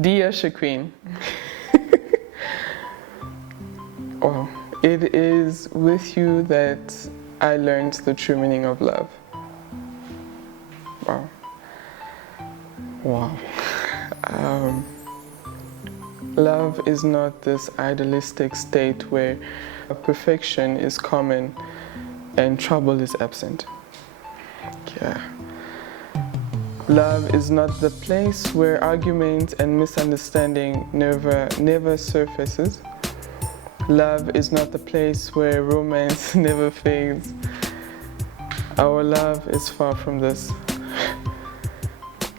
Dear Shekinah, oh, it is with you that I learned the true meaning of love. Wow. Wow. Love is not this idealistic state where perfection is common and trouble is absent. Yeah. Love is not the place where argument and misunderstanding never surfaces. Love is not the place where romance never fades. Our love is far from this.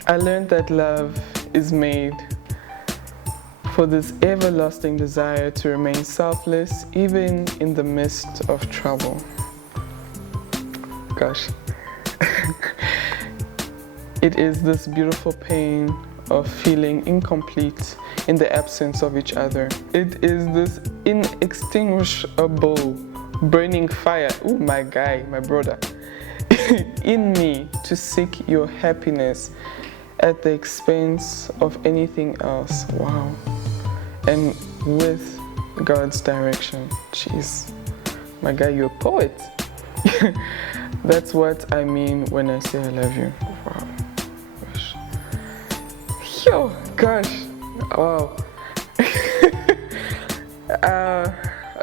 I learned that love is made for this everlasting desire to remain selfless even in the midst of trouble. Gosh. It is this beautiful pain of feeling incomplete in the absence of each other. It is this inextinguishable burning fire, oh my guy, my brother, in me to seek your happiness at the expense of anything else. Wow. And with God's direction. Jeez, my guy, you're a poet. That's what I mean when I say I love you. Wow. Gosh. Yo, gosh. Wow.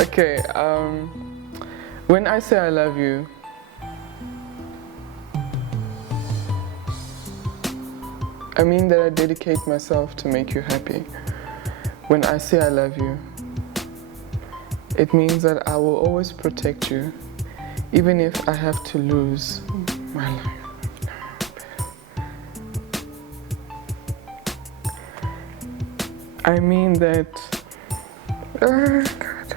Okay. When I say I love you, I mean that I dedicate myself to make you happy. When I say I love you, it means that I will always protect you, even if I have to lose my life. I mean that, oh God,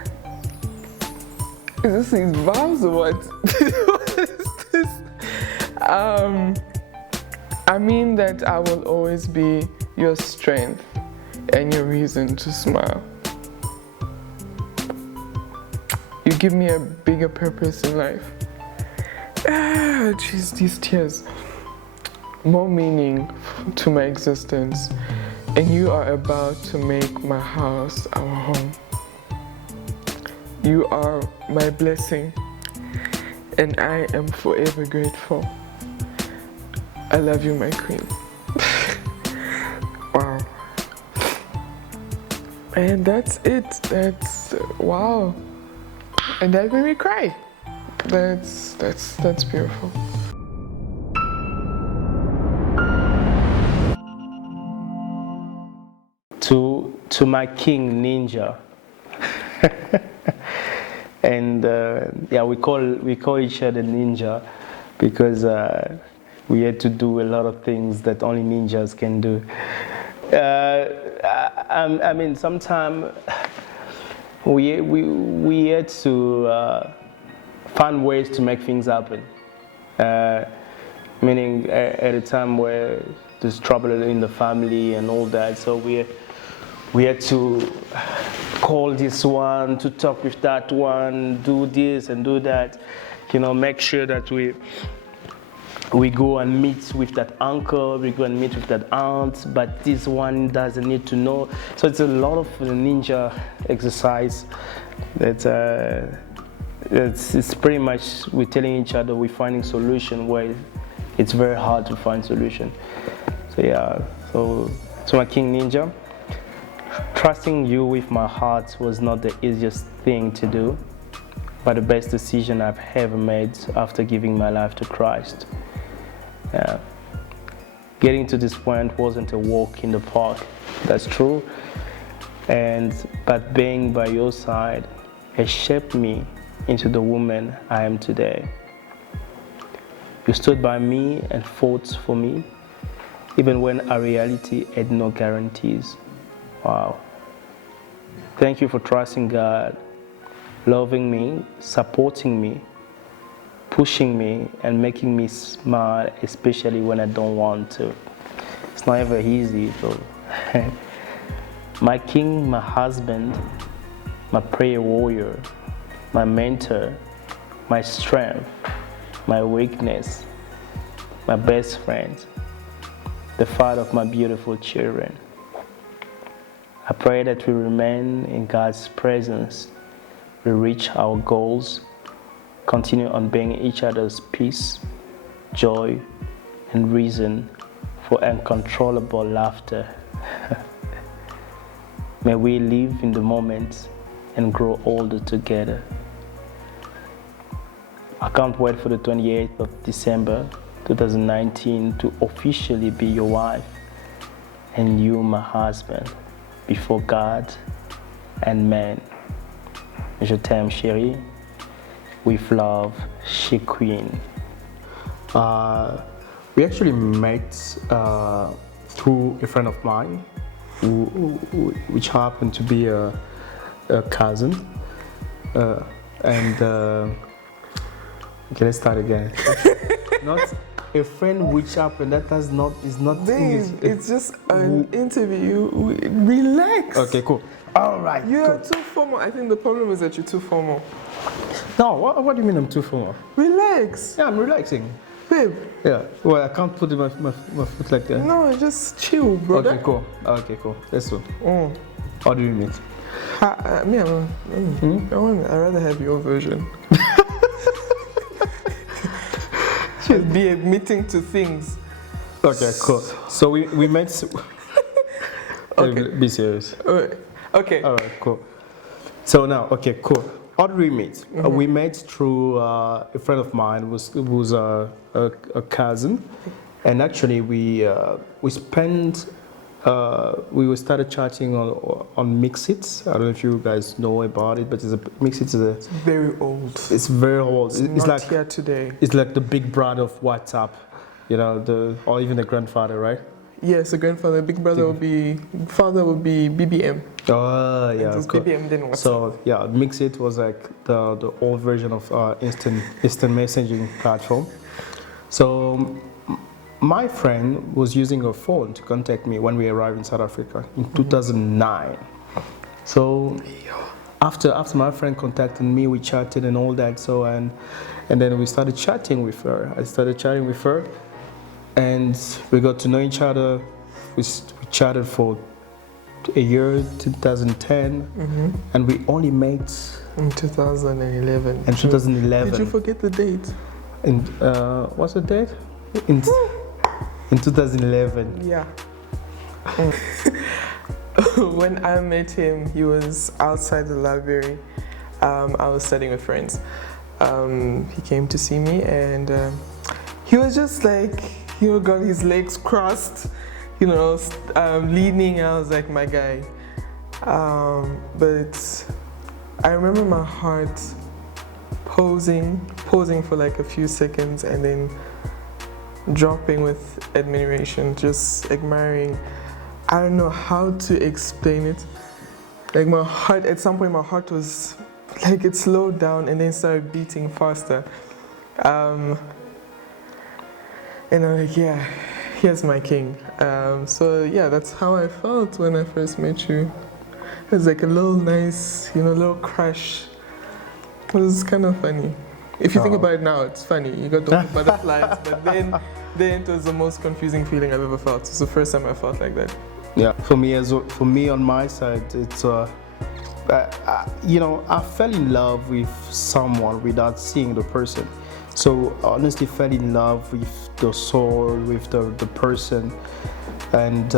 is this these vows or what? What is this? I mean that I will always be your strength and your reason to smile. You give me a bigger purpose in life. Jeez, these tears. More meaning to my existence. And you are about to make my house our home. You are my blessing, and I am forever grateful. I love you, my queen. Wow. And that's it. That's wow. And that made me cry. That's beautiful. To my king Ninja. And yeah, we call each other Ninja because we had to do a lot of things that only ninjas can do. I mean, sometimes we had to find ways to make things happen. Meaning at a time where there's trouble in the family and all that, so we had to call this one, to talk with that one, do this and do that, you know, make sure that we go and meet with that uncle, we go and meet with that aunt, but this one doesn't need to know. So it's a lot of ninja exercise that it's pretty much we're telling each other we're finding solution where it's very hard to find solution. So yeah, so my King Ninja, trusting you with my heart was not the easiest thing to do, but the best decision I've ever made after giving my life to Christ. Getting to this point wasn't a walk in the park, that's true, but being by your side has shaped me into the woman I am today. You stood by me and fought for me, even when our reality had no guarantees. Wow. Thank you for trusting God, loving me, supporting me, pushing me, and making me smile, especially when I don't want to. It's not ever easy though. My king, my husband, my prayer warrior, my mentor, my strength, my weakness, my best friend, the father of my beautiful children. I pray that we remain in God's presence, we reach our goals, continue on being each other's peace, joy, and reason for uncontrollable laughter. May we live in the moment and grow older together. I can't wait for the 28th of December 2019 to officially be your wife and you my husband before God and man. Je t'aime, chérie. With love, Shekinah. We actually met through a friend of mine, which happened to be a cousin. Okay, let's start again. Not a friend which happened. That is not Babe, English. it's just an interview. Relax. Okay, cool. All right. You are cool. too formal. I think the problem is that you're too formal. No, what do you mean I'm too formal? Relax. Yeah, I'm relaxing. Babe. Yeah. Well, I can't put my foot like that. No, just chill, brother. Okay, cool. Let's go. Oh. How do you meet? I'd rather have your version. Should be admitting to things. Okay, cool. So we met. Okay. Be serious. Okay. All right, cool. So now, okay, cool. How did we meet? We met through a friend of mine who was a cousin, and actually we started chatting on Mixit. I don't know if you guys know about it, but Mixit is It's very old. It's very old. It's not like here today. It's like the big brother of WhatsApp, you know, or even the grandfather, right? Yes, the grandfather, big brother father would be BBM. Oh yeah. Just BBM then WhatsApp. So yeah, Mixit was like the old version of instant messaging platform. So my friend was using her phone to contact me when we arrived in South Africa in 2009. So after my friend contacted me, we chatted and all that. So and then we started chatting with her. I started chatting with her, and we got to know each other. We chatted for a year, 2010, and we only met in 2011. In 2011. Did you forget the date? And what's the date? In 2011. Yeah. When I met him, he was outside the library. I was studying with friends. He came to see me, and he was just like, got his legs crossed, leaning. I was like, my guy. But I remember my heart posing for like a few seconds, and then dropping with admiration, just admiring. I don't know how to explain it. Like my heart, at some point my heart was like, it slowed down and then started beating faster. And I'm like, yeah, here's my king. So yeah, that's how I felt when I first met you. It was like a little nice, little crush. It was kind of funny. If you think about it now, it's funny. You got the butterflies, but then it was the most confusing feeling I've ever felt. It's the first time I felt like that. Yeah, for me on my side, it's I fell in love with someone without seeing the person. So I honestly fell in love with the soul, with the person, and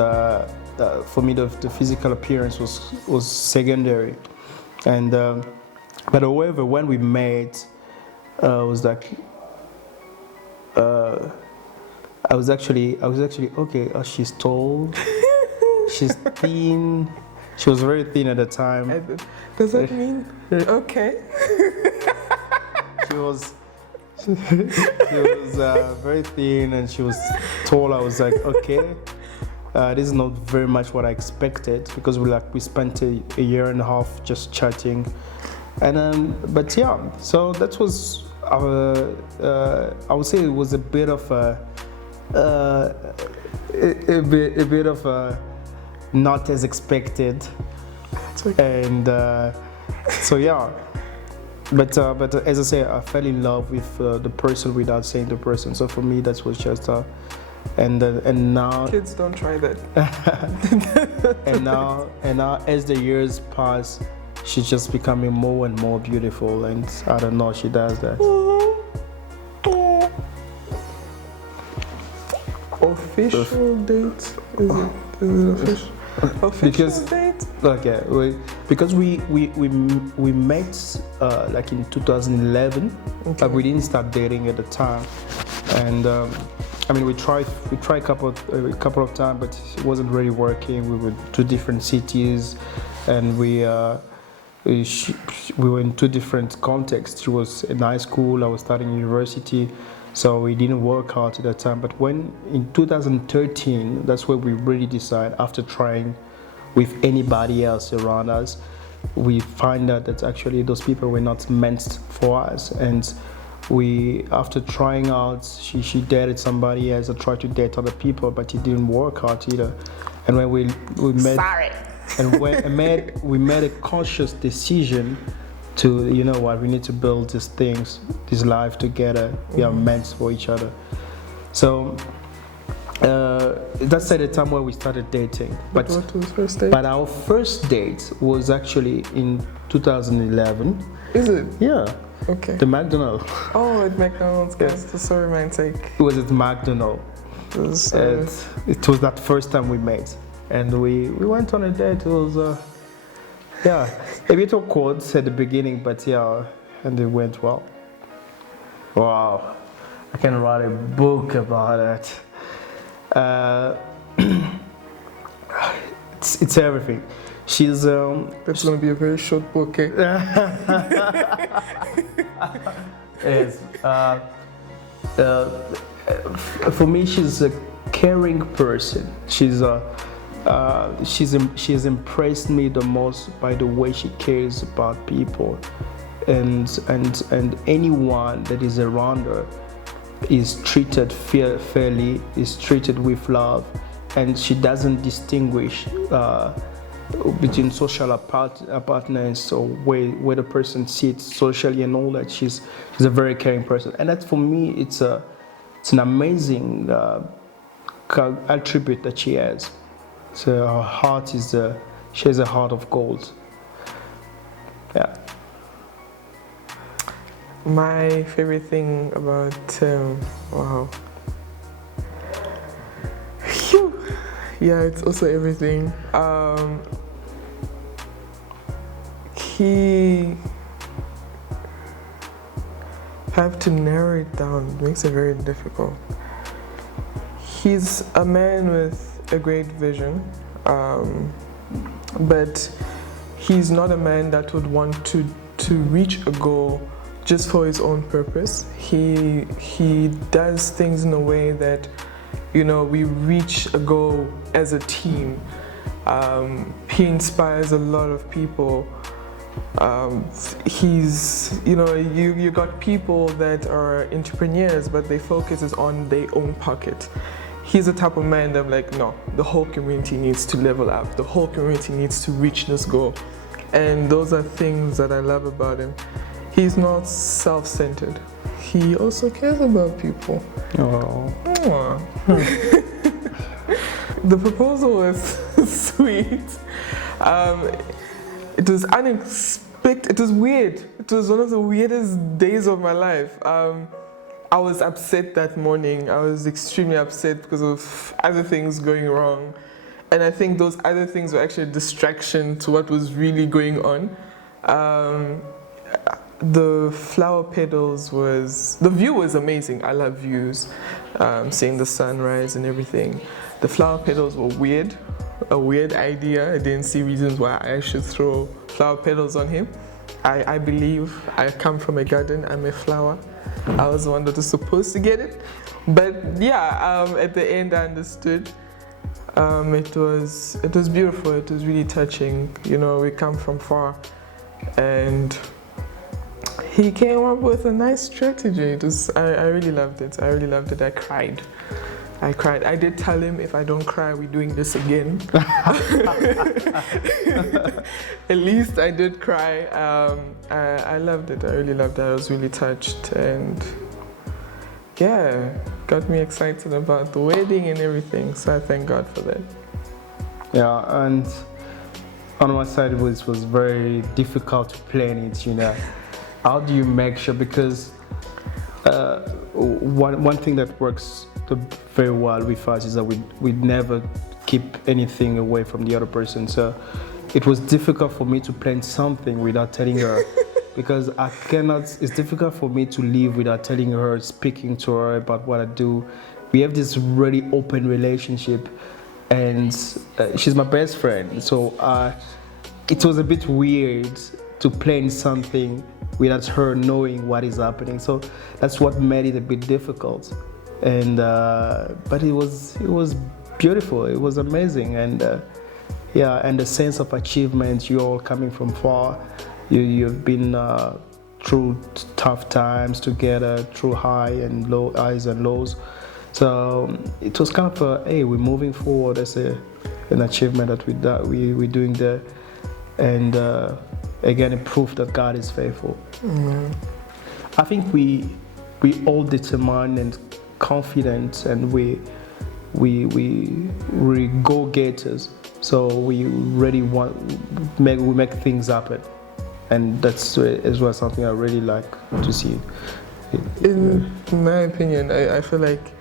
for me the physical appearance was secondary. And but however, when we met, I was actually okay. She's tall. She's thin. She was very thin at the time. Does that mean okay? She was very thin, and she was tall. I was like, okay, this is not very much what I expected, because we spent a year and a half just chatting, and but yeah. So that was I would say it was a bit of a bit of a not as expected, and so yeah. But as I say, I fell in love with the person without seeing the person. So for me, that was just and now Kids, don't try that. and now as the years pass, she's just becoming more and more beautiful, and I don't know, she does that. Official date? Is it official? Official date? Okay, because we met like in 2011, Okay. but we didn't start dating at the time, and I mean we tried a couple of times, but it wasn't really working. We were two different cities, and we were in two different contexts. She was in high school, I was starting university, so it didn't work out at that time. But when in 2013, that's where we really decided, after trying with anybody else around us, we find out that actually those people were not meant for us. And we, after trying out, she dated somebody else. I tried to date other people, but it didn't work out either. And when we met, Sorry. and we made a conscious decision to, you know what, we need to build these things, this life together. We are meant for each other. So that's at the time where we started dating. But what was first date? But our first date was actually in 2011. Is it? Yeah. Okay. The McDonald's. Oh, at McDonald's, guys. That's so romantic. It was at McDonald's. And it was that first time we met. And we went on a date. It was, yeah, a bit awkward at the beginning, but yeah, and it went well. Wow. I can write a book about it. It's everything. She's That's gonna be a very short book, eh? Yes. For me, she's a caring person. She's impressed me the most by the way she cares about people, and anyone that is around her is treated fairly, is treated with love, and she doesn't distinguish between social apartness or where the person sits socially and all that. She's a very caring person, and that for me it's an amazing attribute that she has. So her heart is she has a heart of gold. Yeah. My favorite thing about wow. Phew. Yeah, it's also everything. He have to narrow it down. It makes it very difficult. He's a man with a great vision, but he's not a man that would want to reach a goal just for his own purpose. He does things in a way that, you know, we reach a goal as a team. He inspires a lot of people. He's, you know, you got people that are entrepreneurs, but their focus is on their own pocket. He's the type of man that I'm like, no, the whole community needs to level up. The whole community needs to reach this goal. And those are things that I love about him. He's not self-centered. He also cares about people. Oh. The proposal was sweet. It was unexpected. It was weird. It was one of the weirdest days of my life. I was upset that morning. I was extremely upset because of other things going wrong. And I think those other things were actually a distraction to what was really going on. The flower petals the view was amazing. I love views, seeing the sunrise and everything. The flower petals were weird, a weird idea. I didn't see reasons why I should throw flower petals on him. I believe I come from a garden, I'm a flower. I was the one that was supposed to get it. But yeah, at the end I understood. It was beautiful, it was really touching. You know, we come from far, and he came up with a nice strategy. I really loved it. I really loved it. I cried. I did tell him, if I don't cry, we're doing this again. At least I did cry. I loved it. I really loved it. I was really touched. And yeah, got me excited about the wedding and everything. So I thank God for that. Yeah, and on my side it was very difficult to plan it, you know. How do you make sure, because one thing that works very well with us is that we never keep anything away from the other person. So it was difficult for me to plan something without telling her, because I cannot, it's difficult for me to live without telling her, speaking to her about what I do. We have this really open relationship, and she's my best friend. So it was a bit weird to plan something without her knowing what is happening. So that's what made it a bit difficult. And but it was beautiful. It was amazing, and yeah, and the sense of achievement. You're all coming from far. You've been through tough times together, through highs and lows. So it was kind of a, hey, we're moving forward. As an achievement that we're doing there, and again, a proof that God is faithful. Mm-hmm. I think we all determined and confident, and we go-getters. So we really we make things happen, and that's as well something I really like to see. In my opinion, I feel like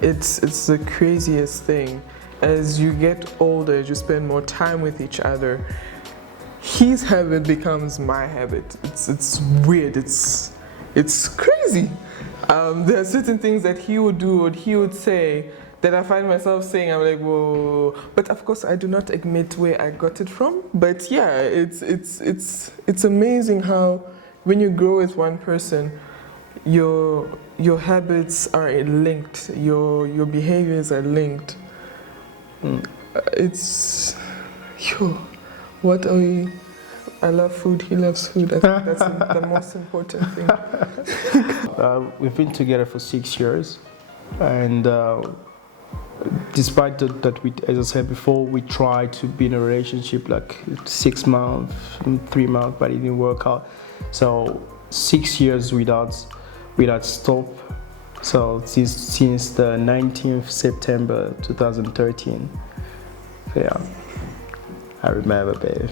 it's the craziest thing. As you get older, you spend more time with each other. His habit becomes my habit. It's weird. It's crazy. There are certain things that he would do or he would say that I find myself saying, I'm like, whoa. But of course, I do not admit where I got it from. But yeah, it's amazing how when you grow with one person, your habits are linked. Your behaviors are linked. What are we? I love food, he loves food. I think that's the most important thing. We've been together for 6 years, and despite that we, as I said before, we tried to be in a relationship like 6 months, 3 months, but it didn't work out. So 6 years without stop. So since the 19th September 2013. So yeah. I remember, babe.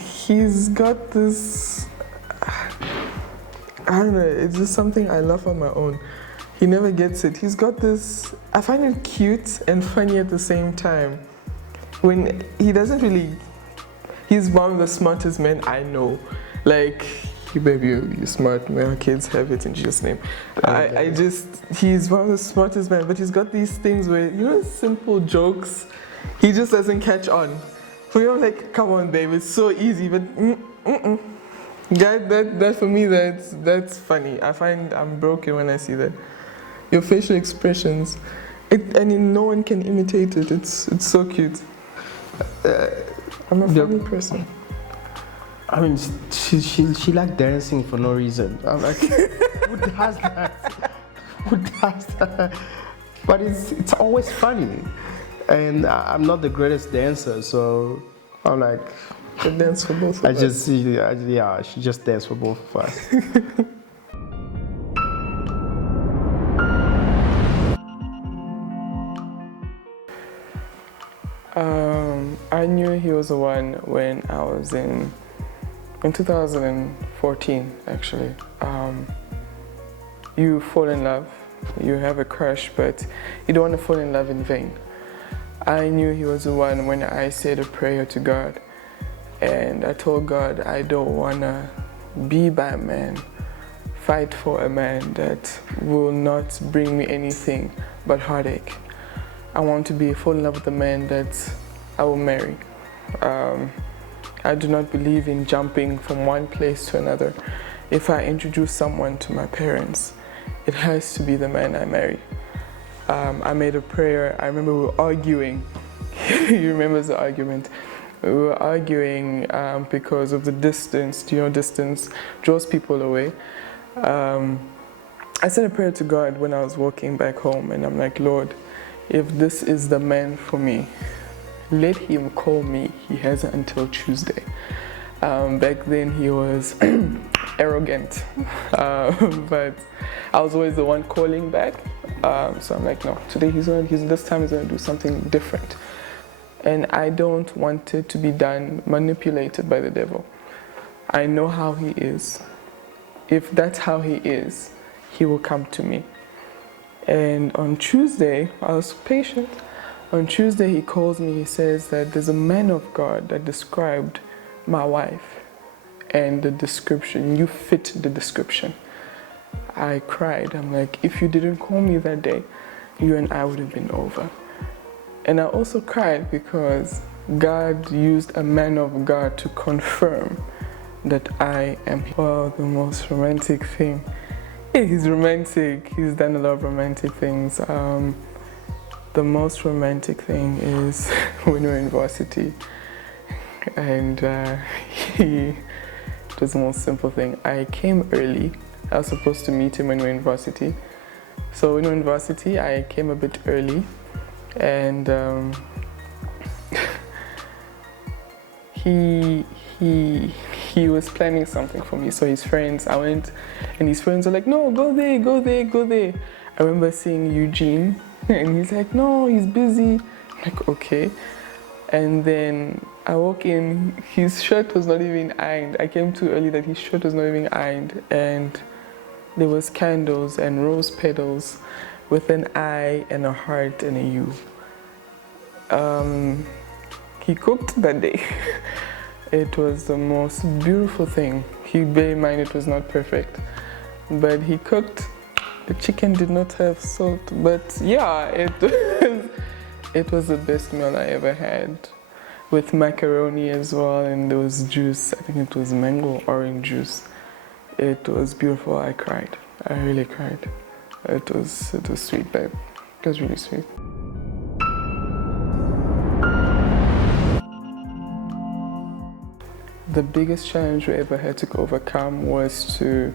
He's got this, I don't know, it's just something I love on my own. He never gets it. He's got this, I find it cute and funny at the same time. When he doesn't really, he's one of the smartest men I know. Like, baby, you're smart, may our kids have it in Jesus' name. He's one of the smartest men, but he's got these things where, simple jokes, he just doesn't catch on. For me, I'm like, come on, babe, it's so easy, but that for me, that's funny. I find I'm broken when I see that. Your facial expressions, no one can imitate it. It's so cute. I'm a funny person. I mean, she like dancing for no reason. I'm like, who does that? Who does that? But it's always funny. And I'm not the greatest dancer, so I'm like, I dance for both of us. She just danced for both of us. I knew he was the one when I was in 2014, actually. You fall in love, you have a crush, but you don't want to fall in love in vain. I knew he was the one when I said a prayer to God, and I told God I don't want to be by a man, fight for a man that will not bring me anything but heartache. I want to fall in love with a man that I will marry. I do not believe in jumping from one place to another. If I introduce someone to my parents, it has to be the man I marry. I made a prayer. I remember we were arguing. You remember the argument? We were arguing because of the distance. Distance draws people away. I said a prayer to God when I was walking back home, and I'm like, Lord, if this is the man for me, let him call me. He has until Tuesday. Back then he was arrogant, but I was always the one calling back. So I'm like, no, today this time he's gonna do something different. And I don't want it to be done, manipulated by the devil. I know how he is. If that's how he is, he will come to me. And on Tuesday, I was patient. On Tuesday, he calls me, he says that there's a man of God that described my wife and the description, you fit the description. I cried. I'm like, if you didn't call me that day, you and I would have been over. And I also cried because God used a man of God to confirm that I am. Well, the most romantic thing. Yeah, he's romantic. He's done a lot of romantic things. The most romantic thing is when we were in varsity, and it was the most simple thing. I came early. I was supposed to meet him when we were in varsity. So when we were in varsity, I came a bit early, and he was planning something for me. So his friends, I went, and his friends were like, no, go there, go there, go there. I remember seeing Eugene, and he's like, no, he's busy. I'm like, okay. And then I walk in, his shirt was not even ironed. I came too early that his shirt was not even ironed, and there was candles and rose petals with an I and a heart and a U. He cooked that day. It was the most beautiful thing. Bear in mind it was not perfect, but he cooked. The chicken did not have salt, but yeah, it was the best meal I ever had, with macaroni as well, and there was juice. I think it was mango orange juice. It was beautiful. I cried. I really cried. It was sweet, babe. It was really sweet. The biggest challenge we ever had to overcome was to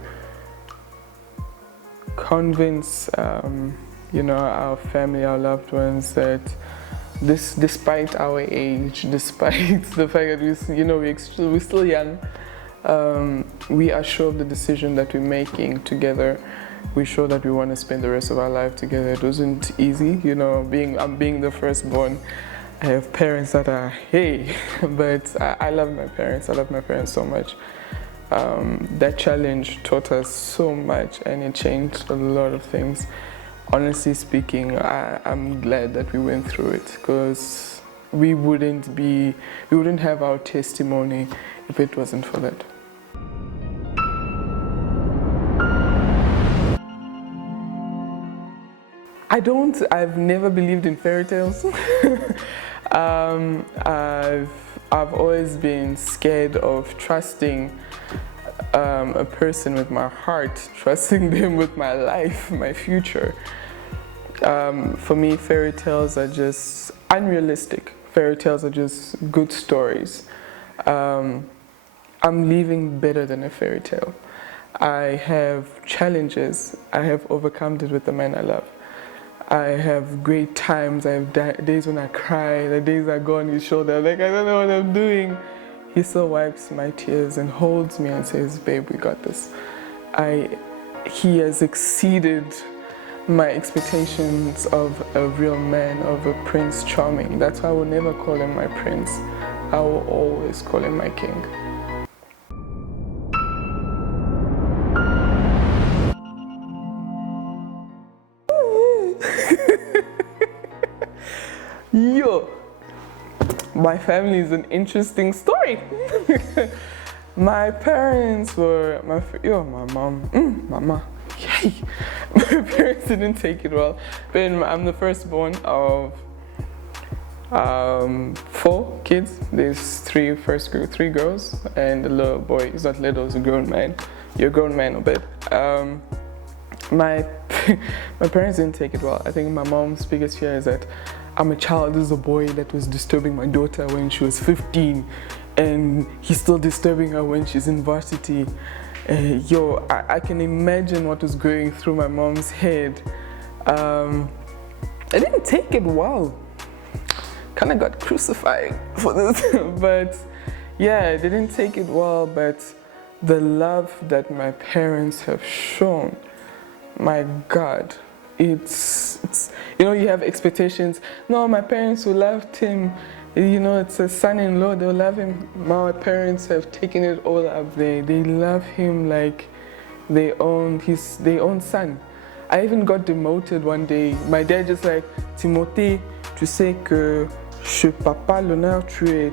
convince, our family, our loved ones that despite our age, despite the fact that we're still young, we are sure of the decision that we're making together. We're sure that we want to spend the rest of our life together. It wasn't easy, I'm being the firstborn. I have parents that are, hey, but I love my parents. I love my parents so much. That challenge taught us so much, and it changed a lot of things. Honestly speaking, I'm glad that we went through it, because we wouldn't have our testimony if it wasn't for that. I've never believed in fairy tales. I've always been scared of trusting a person with my heart, trusting them with my life, my future. For me, fairy tales are just unrealistic. Fairy tales are just good stories. I'm living better than a fairy tale. I have challenges. I have overcome it with the man I love. I have great times. I have days when I cry. The days I go on his shoulder, I'm like, I don't know what I'm doing. He still wipes my tears and holds me and says, babe, we got this. He has exceeded my expectations of a real man, of a Prince Charming. That's why I will never call him my prince. I will always call him my king. Yo, my family is an interesting story. My parents were, my mama, yay. My parents didn't take it well. But I'm the firstborn of 4 kids. There's 3 girls and a little boy. He's not little, he's a grown man. You're a grown man, Obed. My parents didn't take it well. I think my mom's biggest fear is that I'm a child. This is a boy that was disturbing my daughter when she was 15, and he's still disturbing her when she's in varsity. I can imagine what was going through my mom's head. I didn't take it well. Kind of got crucified for this, but yeah, they didn't take it well, but the love that my parents have shown, my God, it's you know, you have expectations. No, my parents will love Tim. You know, it's a son-in-law, they'll love him. My parents have taken it all up there. They love him like they own their own son. I even got demoted one day. My dad just like, Timothé, tu sais que chez papa, l'honneur, tu es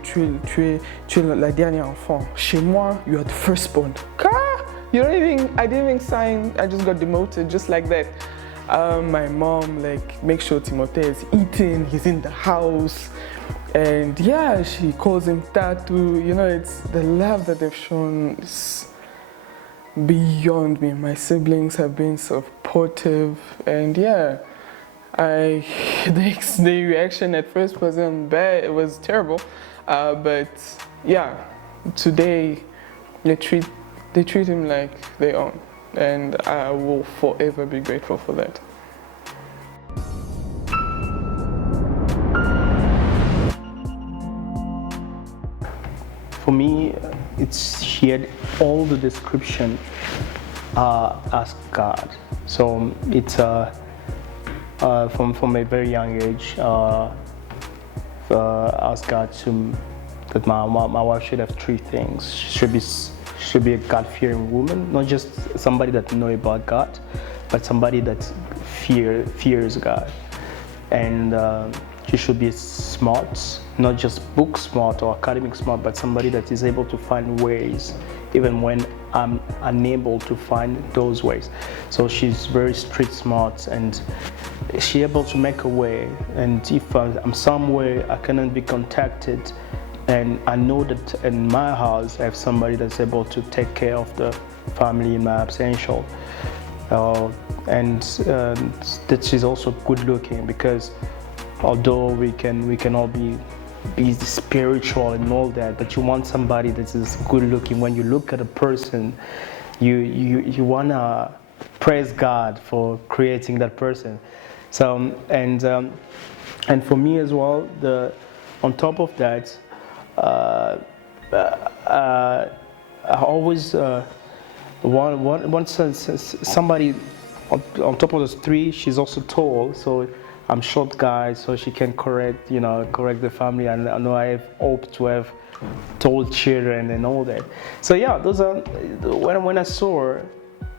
la dernière enfant. Chez moi, you are the firstborn. I didn't even sign, I just got demoted just like that. My mom, like, make sure Timothé is eating, he's in the house. And yeah, she calls him Tatu. You know, it's the love that they've shown is beyond me. My siblings have been supportive, and yeah, the reaction at first wasn't bad. It was terrible, but yeah, today they treat him like they own, and I will forever be grateful for that. For me, she had all the description as God. So it's from a very young age, ask God that my wife should have three things. She should be a God-fearing woman, not just somebody that knows about God, but somebody that fears God. And she should be smart, not just book smart or academic smart, but somebody that is able to find ways, even when I'm unable to find those ways. So she's very street smart, and she's able to make a way. And if I'm somewhere I cannot be contacted, and I know that in my house I have somebody that's able to take care of the family in my absential. And that she's also good looking, because although we can all be spiritual and all that, but you want somebody that is good looking. When you look at a person, you wanna praise God for creating that person. So and for me as well, on top of that, I always want somebody on top of those three. She's also tall, so I'm short guy, so she can correct the family. And I know I have hope to have tall children and all that. So yeah, those are when I saw her,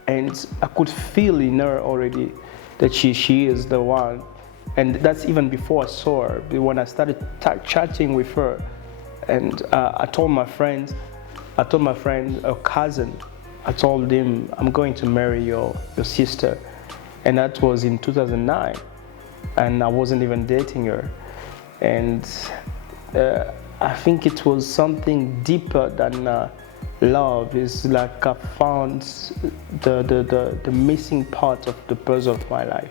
and I could feel in her already that she is the one. And that's even before I saw her. When I started chatting with her, and I told my friend, a cousin, I told him, I'm going to marry your sister. And that was in 2009. And I wasn't even dating her. And I think it was something deeper than love. It's like I found the missing part of the puzzle of my life.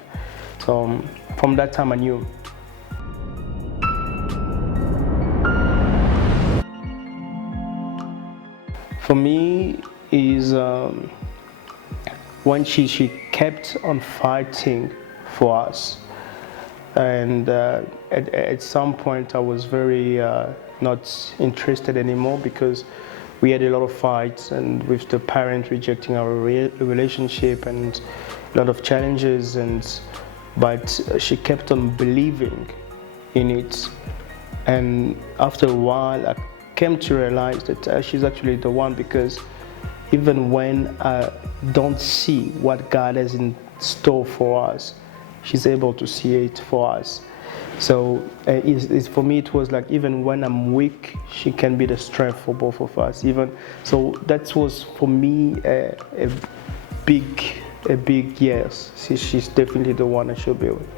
So from that time I knew. For me is when she kept on fighting for us. And at some point I was very not interested anymore, because we had a lot of fights, and with the parent rejecting our relationship and a lot of challenges, but she kept on believing in it. And after a while I came to realize that she's actually the one, because even when I don't see what God has in store for us, she's able to see it for us. So for me, it was like, even when I'm weak, she can be the strength for both of us. So that was for me a big yes. She's definitely the one I should be with.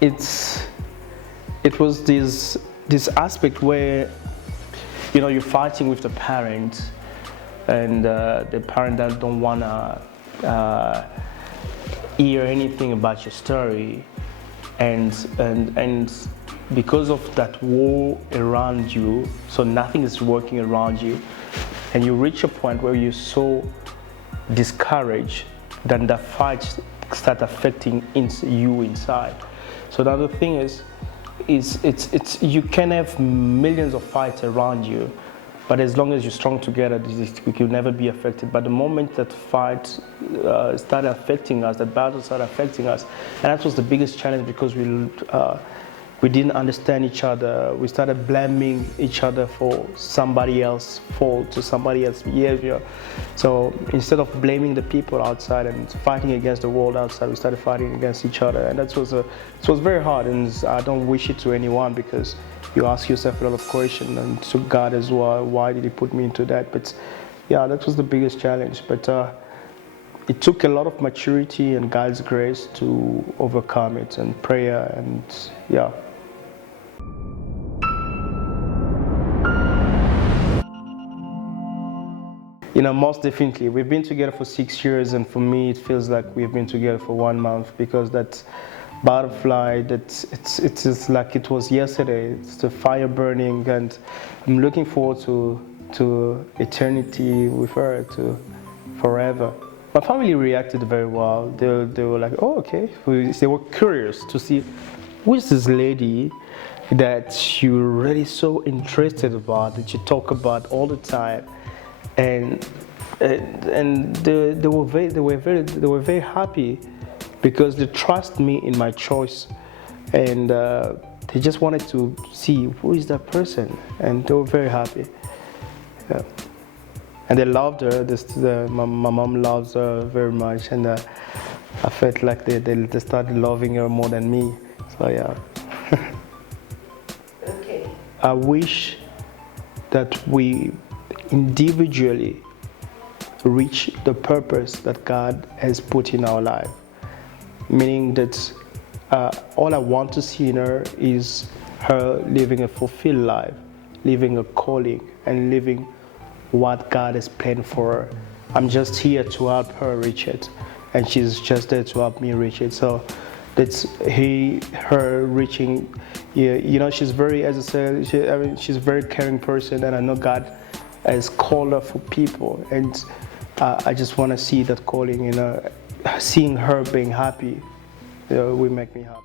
It was this aspect where you're fighting with the parent, and the parent that don't wanna hear anything about your story, and because of that war around you, so nothing is working around you, and you reach a point where you're so discouraged, then the fight start affecting you inside. So the other thing is it's you can have millions of fights around you, but as long as you're strong together, you'll never be affected. But the moment that fights started affecting us, that battles started affecting us, and that was the biggest challenge, because we didn't understand each other. We started blaming each other for somebody else's fault or somebody else's behavior. So instead of blaming the people outside and fighting against the world outside, we started fighting against each other, and it was very hard. And I don't wish it to anyone, because you ask yourself a lot of questions, and to God as well, why did He put me into that? But yeah, that was the biggest challenge. But it took a lot of maturity and God's grace to overcome it, and prayer, and yeah. Most definitely. We've been together for 6 years, and for me, it feels like we've been together for 1 month, because that butterfly, it's just like it was yesterday. It's the fire burning, and I'm looking forward to eternity with her, to forever. My family reacted very well. They were like, oh, okay. They were curious to see, who is this lady that you're really so interested about, that you talk about all the time. And they were very happy, because they trust me in my choice, and they just wanted to see who is that person, and they were very happy. Yeah. And they loved her. My mom loves her very much, and I felt like they started loving her more than me. So yeah. Okay. I wish that we individually reach the purpose that God has put in our life. Meaning that all I want to see in her is her living a fulfilled life, living a calling, and living what God has planned for her. I'm just here to help her reach it, and she's just there to help me reach it. So that's her reaching. Yeah, she's very, as I said, she's a very caring person, and I know God has called her for people, and I just want to see that calling. Seeing her being happy, will make me happy.